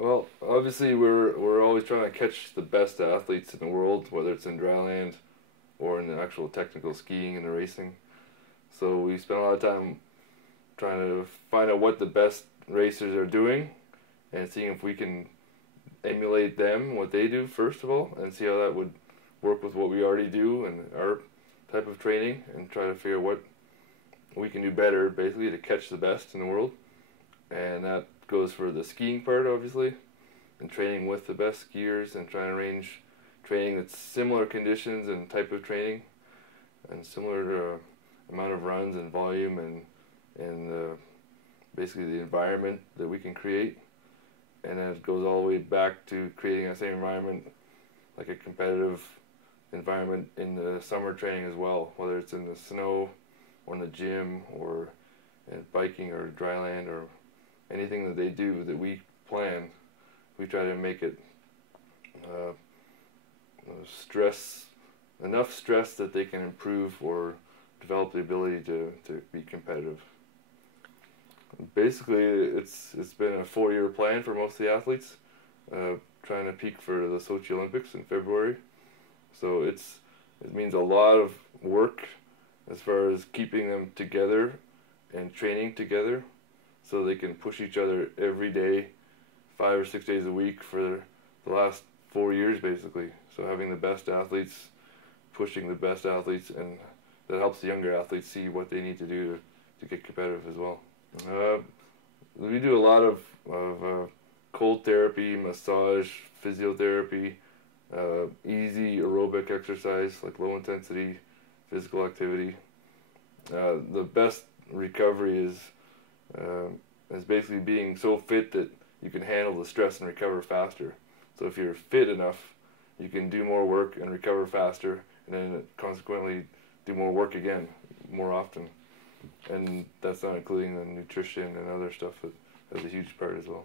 Well, obviously we're always trying to catch the best athletes in the world, whether it's in dryland or in the actual technical skiing and the racing. So we spend a lot of time trying to find out what the best racers are doing and seeing if we can emulate them, what they do first of all, and see how that would work with what we already do and our type of training, and try to figure out what we can do better basically to catch the best in the world. And that goes for the skiing part obviously, and training with the best skiers and trying to arrange training that's similar conditions and type of training and similar amount of runs and volume and basically the environment that we can create. And then it goes all the way back to creating that same environment, like a competitive environment in the summer training as well, whether it's in the snow or in the gym or in biking or dryland or anything that they do that we plan. We try to make it enough stress that they can improve or develop the ability to be competitive. Basically, it's been a 4-year plan for most of the athletes, trying to peak for the Sochi Olympics in February. So it means a lot of work as far as keeping them together and training together, so they can push each other every day, 5 or 6 days a week for the last 4 years basically. So having the best athletes, pushing the best athletes, and that helps the younger athletes see what they need to do to get competitive as well. We do a lot of cold therapy, massage, physiotherapy, easy aerobic exercise like low intensity physical activity. The best recovery is basically being so fit that you can handle the stress and recover faster. So if you're fit enough, you can do more work and recover faster, and then consequently do more work again more often. And that's not including the nutrition and other stuff that has a huge part as well.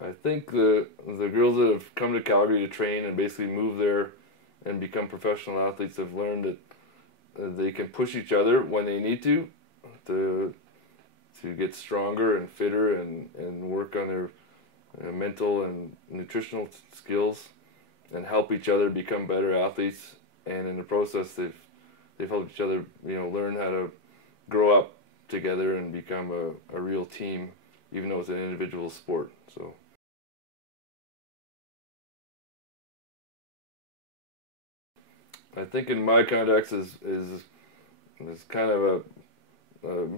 I think the girls that have come to Calgary to train and basically move there and become professional athletes have learned that they can push each other when they need to get stronger and fitter and work on their mental and nutritional skills and help each other become better athletes. And in the process, they've helped each other, learn how to grow up together and become a real team, even though it's an individual sport. So I think in my context is kind of a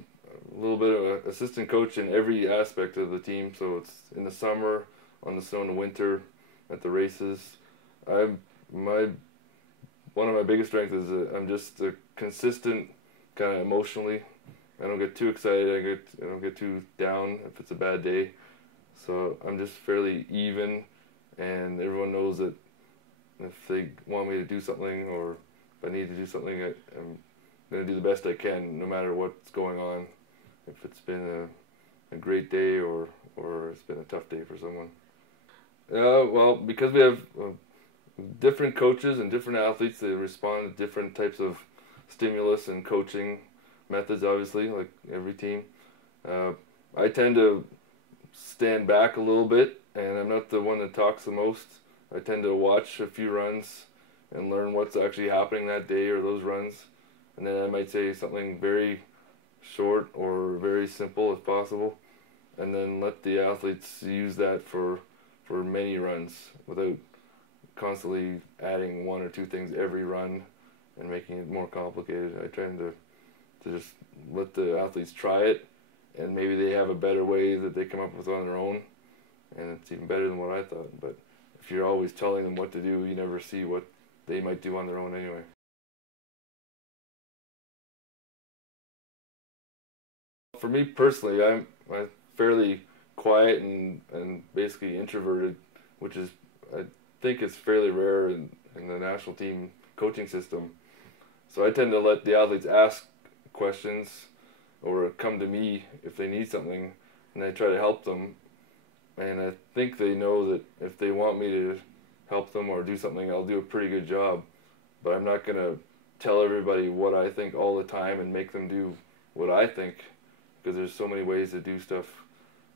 little bit of an assistant coach in every aspect of the team. So it's in the summer, on the snow in the winter, at the races. One of my biggest strengths is I'm just a consistent kind of emotionally. I don't get too excited. I don't get too down if it's a bad day. So I'm just fairly even, and everyone knows that if they want me to do something or if I need to do something, I'm going to do the best I can no matter what's going on. If it's been a great day or it's been a tough day for someone. Well, because we have different coaches and different athletes, they respond to different types of stimulus and coaching methods, obviously, like every team. I tend to stand back a little bit, and I'm not the one that talks the most. I tend to watch a few runs and learn what's actually happening that day or those runs, and then I might say something very short or very simple if possible, and then let the athletes use that for many runs without constantly adding one or two things every run and making it more complicated. I tend to just let the athletes try it, and maybe they have a better way that they come up with on their own, and it's even better than what I thought. But if you're always telling them what to do, you never see what they might do on their own anyway. For me personally, I'm fairly quiet and basically introverted, which is, I think, is fairly rare in the national team coaching system. So I tend to let the athletes ask questions or come to me if they need something, and I try to help them. And I think they know that if they want me to help them or do something, I'll do a pretty good job. But I'm not going to tell everybody what I think all the time and make them do what I think, because there's so many ways to do stuff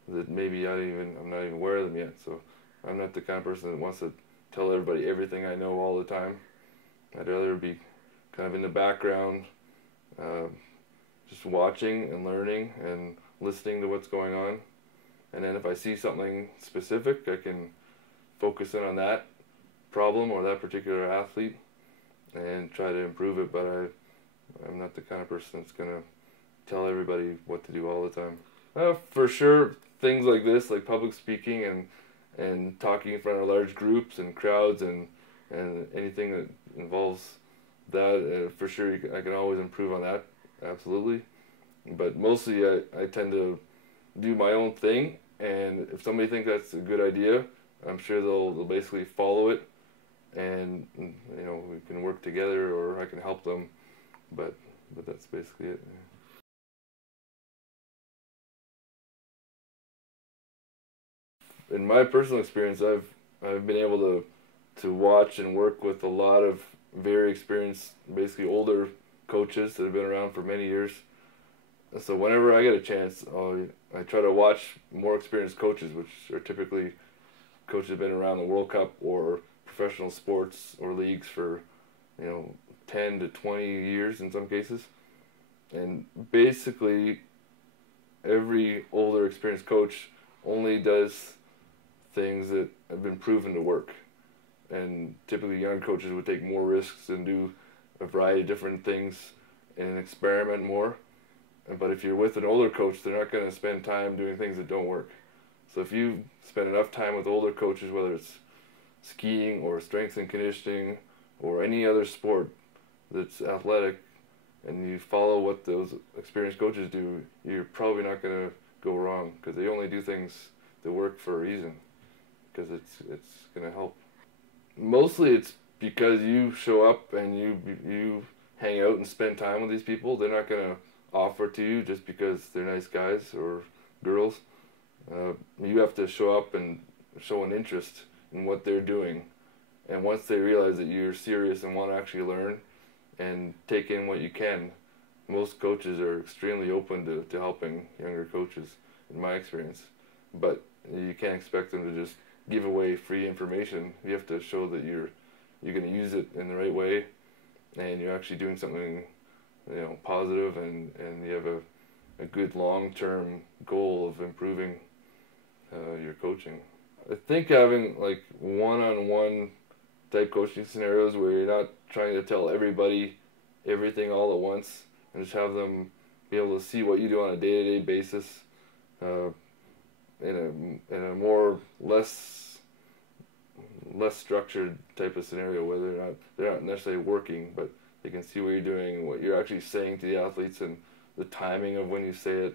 that maybe I'm not even aware of them yet. So I'm not the kind of person that wants to tell everybody everything I know all the time. I'd rather be kind of in the background, just watching and learning and listening to what's going on. And then if I see something specific, I can focus in on that problem or that particular athlete and try to improve it. But I'm not the kind of person that's going to tell everybody what to do all the time. For sure, things like this, like public speaking and talking in front of large groups and crowds and anything that involves that, for sure I can always improve on that, absolutely. But mostly I tend to do my own thing, and if somebody thinks that's a good idea, I'm sure they'll basically follow it, and you know, we can work together or I can help them, but that's basically it. In my personal experience, I've been able to watch and work with a lot of very experienced, basically older coaches that have been around for many years. So whenever I get a chance, I try to watch more experienced coaches, which are typically coaches that have been around the World Cup or professional sports or leagues for, 10 to 20 years in some cases. And basically, every older experienced coach only does things that have been proven to work. And typically young coaches would take more risks and do a variety of different things and experiment more. But if you're with an older coach, they're not going to spend time doing things that don't work. So if you spend enough time with older coaches, whether it's skiing or strength and conditioning or any other sport that's athletic, and you follow what those experienced coaches do, you're probably not going to go wrong, because they only do things that work for a reason, because it's going to help. Mostly it's because you show up and you hang out and spend time with these people. They're not going to offer to you just because they're nice guys or girls. You have to show up and show an interest in what they're doing. And once they realize that you're serious and want to actually learn and take in what you can, most coaches are extremely open to helping younger coaches, in my experience. But you can't expect them to just give away free information. You have to show that you're going to use it in the right way, and you're actually doing something, positive, and you have a good long-term goal of improving your coaching. I think having like one-on-one type coaching scenarios where you're not trying to tell everybody everything all at once, and just have them be able to see what you do on a day-to-day basis, in a more less structured type of scenario, where they're not necessarily working, but they can see what you're doing, what you're actually saying to the athletes, and the timing of when you say it.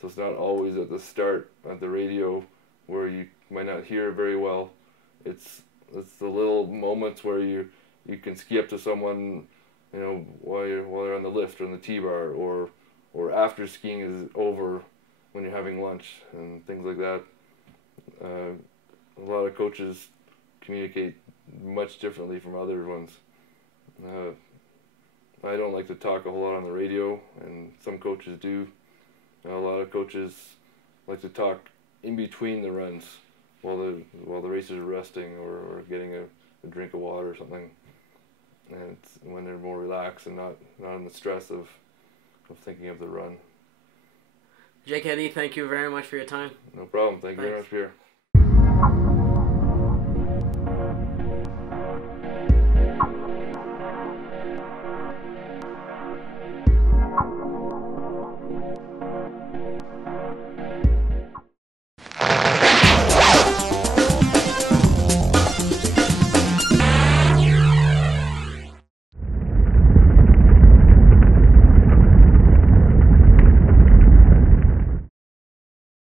So it's not always at the start at the radio where you might not hear very well. It's the little moments where you can ski up to someone, while they're on the lift or on the T-bar, or after skiing is over, when you're having lunch and things like that. A lot of coaches communicate much differently from other ones. I don't like to talk a whole lot on the radio, and some coaches do. A lot of coaches like to talk in between the runs while the racers are resting or getting a drink of water or something. And it's when they're more relaxed and not in the stress of thinking of the run. Jay Keddy, thank you very much for your time. No problem. Thank you very much for your